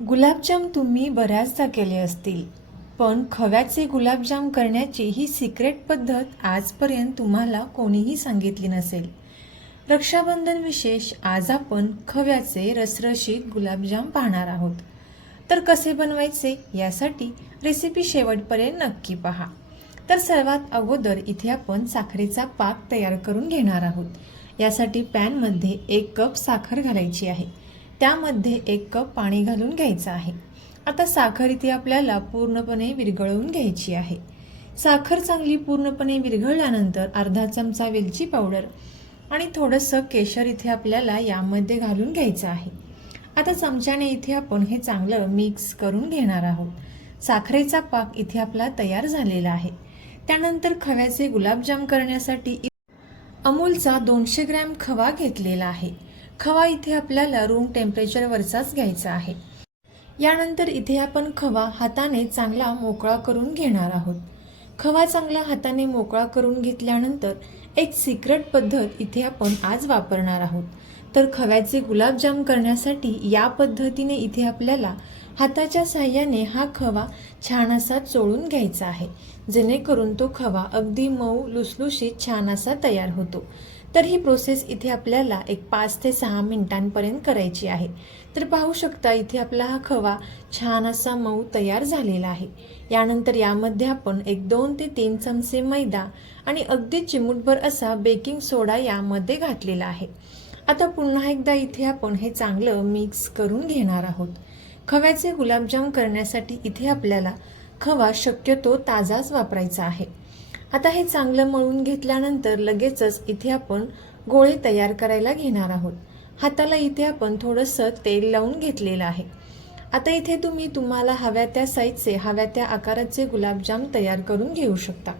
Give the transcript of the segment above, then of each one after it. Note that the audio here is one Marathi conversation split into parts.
गुलाबजाम तुम्ही बऱ्याचदा केले असतील, पण खव्याचे गुलाबजाम करण्याची ही सिक्रेट पद्धत आजपर्यंत तुम्हाला कोणीही सांगितली नसेल. रक्षाबंधन विशेष आज आपण खव्याचे रसरशीत गुलाबजाम पाहणार आहोत. तर कसे बनवायचे यासाठी रेसिपी शेवटपर्यंत नक्की पहा. तर सर्वात अगोदर इथे आपण साखरेचा पाक तयार करून घेणार आहोत. यासाठी पॅनमध्ये 1 कप साखर घालायची आहे. त्यामध्ये 1 कप पाणी घालून घ्यायचं आहे. आता साखर इथे आपल्याला पूर्णपणे विरघळवून घ्यायची आहे. साखर चांगली पूर्णपणे विरघळल्यानंतर अर्धा चमचा वेलची पावडर आणि थोडंसं केशर इथे आपल्याला यामध्ये घालून घ्यायचं आहे. आता चमच्याने इथे आपण हे चांगलं मिक्स करून घेणार आहोत. साखरेचा पाक इथे आपला तयार झालेला आहे. त्यानंतर खव्याचे गुलाबजाम करण्यासाठी अमूलचा 200 ग्रॅम खवा घेतलेला आहे. खवा इथे आपल्याला रूम टेम्परेचरवरचाच घ्यायचा आहे. यानंतर इथे आपण खवा हाताने चांगला मोकळा करून घेणार आहोत. खवा चांगला हाताने मोकळा करून घेतल्यानंतर एक सिक्रेट पद्धत इथे आपण आज वापरणार आहोत. तर खव्याचे गुलाबजाम करण्यासाठी या पद्धतीने इथे आपल्याला हाताच्या साहाय्याने हा खवा छान असा चोळून घ्यायचा आहे, जेणेकरून तो खवा अगदी मऊ लुसलुशीत छान असा तयार होतो. तर ही प्रोसेस इथे आपल्याला एक 5 ते 6 मिनिटांपर्यंत करायची आहे. तर पाहू शकता इथे आपला हा खवा छान असा मऊ तयार झालेला आहे. यानंतर यामध्ये आपण एक 2 ते 3 चमचे मैदा आणि अगदी चिमूटभर असा बेकिंग सोडा यामध्ये घातलेला आहे. आता पुन्हा एकदा इथे आपण हे चांगलं मिक्स करून घेणार आहोत. खव्याचे गुलाबजाम करण्यासाठी इथे आपल्याला खवा शक्यतो ताजाच वापरायचा आहे. आता हे चांगलं मळून घेतल्यानंतर लगेचच इथे आपण गोळे तयार करायला घेणार आहोत. हाताला इथे आपण थोडंसं तेल लावून घेतलेलं आहे. आता इथे तुम्हाला हव्या त्या साईजचे हव्या त्या आकाराचे गुलाबजाम तयार करून घेऊ शकता.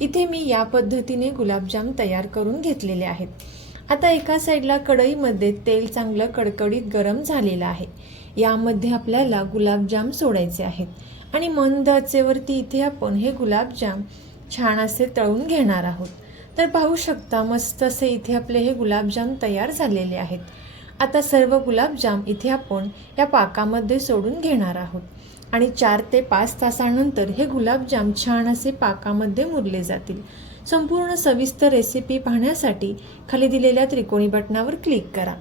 इथे मी या पद्धतीने गुलाबजाम तयार करून घेतलेले आहेत. आता एका साईडला कढईमध्ये तेल चांगलं कडकडीत गरम झालेलं आहे. यामध्ये आपल्याला गुलाबजाम सोडायचे आहेत आणि मंद आचेवरती इथे आपण हे गुलाबजाम छान असे तळून घेणार आहोत. तर पाहू शकता मस्त असे इथे आपले हे गुलाबजाम तयार झालेले आहेत. आता सर्व गुलाबजाम इथे आपण या पाकामध्ये सोडून घेणार आहोत आणि 4 ते 5 तासानंतर हे गुलाबजाम छान असे पाकामध्ये मुरले जातील. संपूर्ण सविस्तर रेसिपी पाहण्यासाठी खाली दिलेल्या त्रिकोणी बटनावर क्लिक करा.